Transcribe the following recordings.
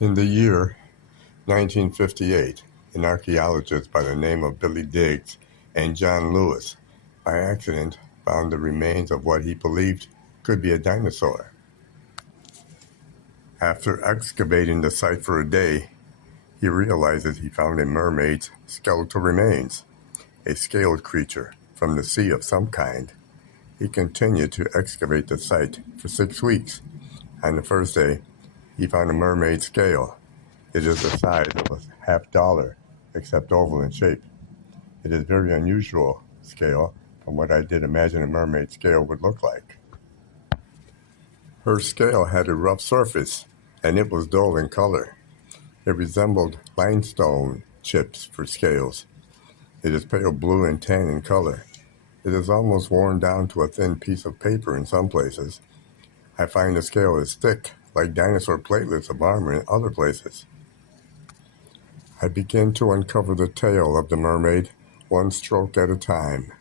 In the year 1958, an archaeologist by the name of Billy Diggs and John Lewis, by accident, found the remains of what he believed could be a dinosaur. After excavating the site for a day, he realizes he found a mermaid's skeletal remains, a scaled creature from the sea of some kind. He continued to excavate the site for 6 weeks. On the first day, he found a mermaid scale. It is the size of a $50, except oval in shape. It is very unusual scale from what I did imagine a mermaid scale would look like. Her scale had a rough surface, and it was dull in color. It resembled limestone chips for scales. It is pale blue and tan in color. It is almost worn down to a thin piece of paper in some places. I find the scale is thick, like dinosaur platelets of armor in other places. I begin to uncover the tail of the mermaid, one stroke at a time.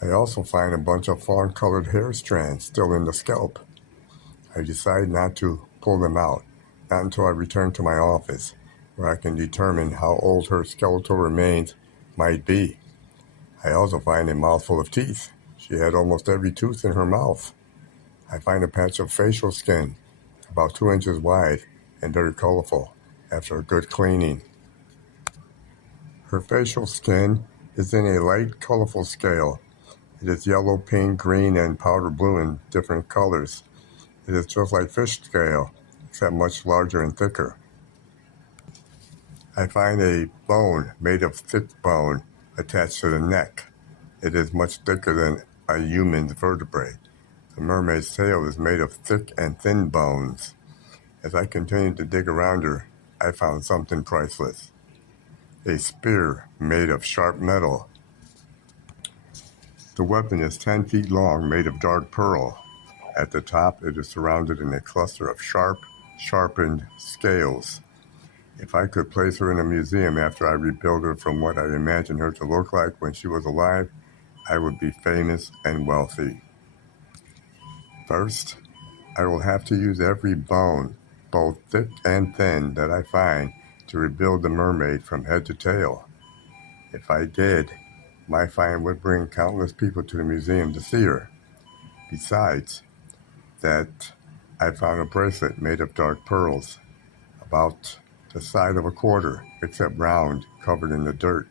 I also find a bunch of fawn-colored hair strands still in the scalp. I decide not to pull them out, not until I return to my office, where I can determine how old her skeletal remains might be. I also find a mouthful of teeth. She had almost every tooth in her mouth. I find a patch of facial skin, about 2 inches wide and very colorful after a good cleaning. Her facial skin is in a light, colorful scale. It is yellow, pink, green, and powder blue in different colors. It is just like fish scale, except much larger and thicker. I find a bone made of thick bone attached to the neck. It is much thicker than a human's vertebrae. The mermaid's tail is made of thick and thin bones. As I continued to dig around her, I found something priceless. A spear made of sharp metal. The weapon is 10 feet long, made of dark pearl. At the top, it is surrounded in a cluster of sharpened scales. If I could place her in a museum after I rebuild her from what I imagined her to look like when she was alive, I would be famous and wealthy. First, I will have to use every bone, both thick and thin, that I find to rebuild the mermaid from head to tail. If I did, my find would bring countless people to the museum to see her. Besides that, I found a bracelet made of dark pearls, about the size of a quarter, except round, covered in the dirt.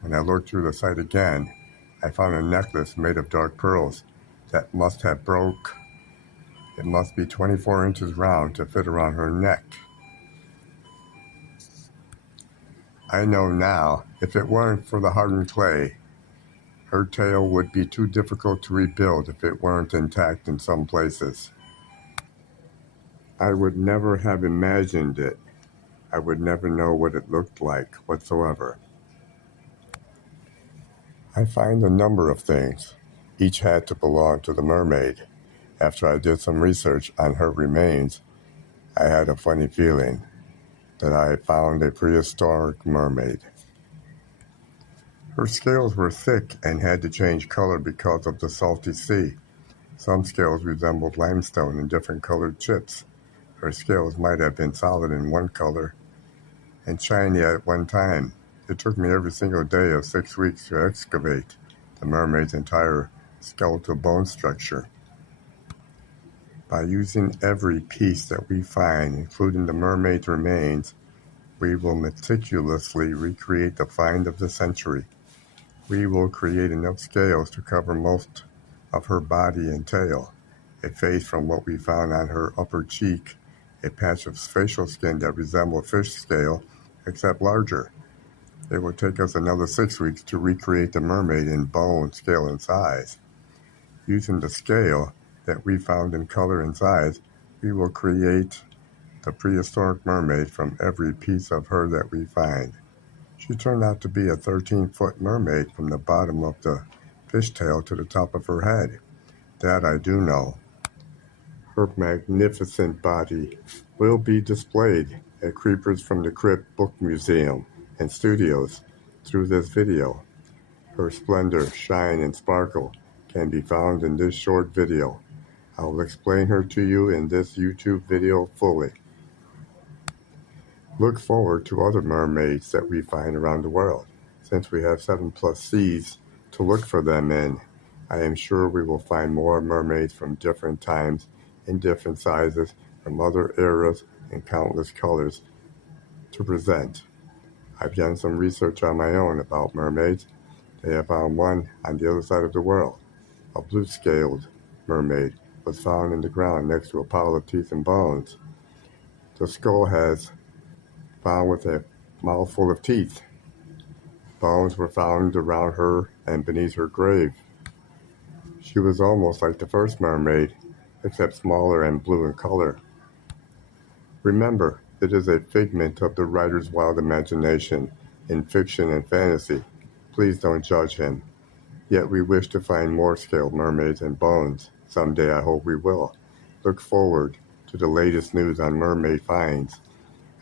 When I looked through the site again, I found a necklace made of dark pearls that must have broke. It must be 24 inches round to fit around her neck. I know now, if it weren't for the hardened clay, her tail would be too difficult to rebuild if it weren't intact in some places. I would never have imagined it. I would never know what it looked like whatsoever. I find a number of things. Each had to belong to the mermaid. After I did some research on her remains, I had a funny feeling that I found a prehistoric mermaid. Her scales were thick and had to change color because of the salty sea. Some scales resembled limestone in different colored chips. Her scales might have been solid in one color and shiny at one time. It took me every single day of 6 weeks to excavate the mermaid's entire skeletal bone structure. By using every piece that we find, including the mermaid's remains, we will meticulously recreate the find of the century. We will create enough scales to cover most of her body and tail, a face from what we found on her upper cheek, a patch of facial skin that resembled fish scale, except larger. It will take us another 6 weeks to recreate the mermaid in bone, scale, and size. Using the scale that we found in color and size, we will create the prehistoric mermaid from every piece of her that we find. She turned out to be a 13-foot mermaid from the bottom of the fishtail to the top of her head. That I do know. Her magnificent body will be displayed at Creepers from the Crypt Book Museum and Studios through this video. Her splendor, shine, and sparkle can be found in this short video. I will explain her to you in this YouTube video fully. Look forward to other mermaids that we find around the world. Since we have 7+ seas to look for them in, I am sure we will find more mermaids from different times, in different sizes, from other eras, and countless colors to present. I've done some research on my own about mermaids. They have found one on the other side of the world. A blue-scaled mermaid was found in the ground next to a pile of teeth and bones. The skull has found with a mouth full of teeth. Bones were found around her and beneath her grave. She was almost like the first mermaid, except smaller and blue in color. Remember, it is a figment of the writer's wild imagination in fiction and fantasy. Please don't judge him. Yet we wish to find more scaled mermaids and bones. Someday I hope we will. Look forward to the latest news on mermaid finds.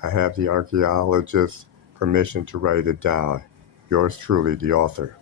I have the archaeologist's permission to write it down. Yours truly, the author.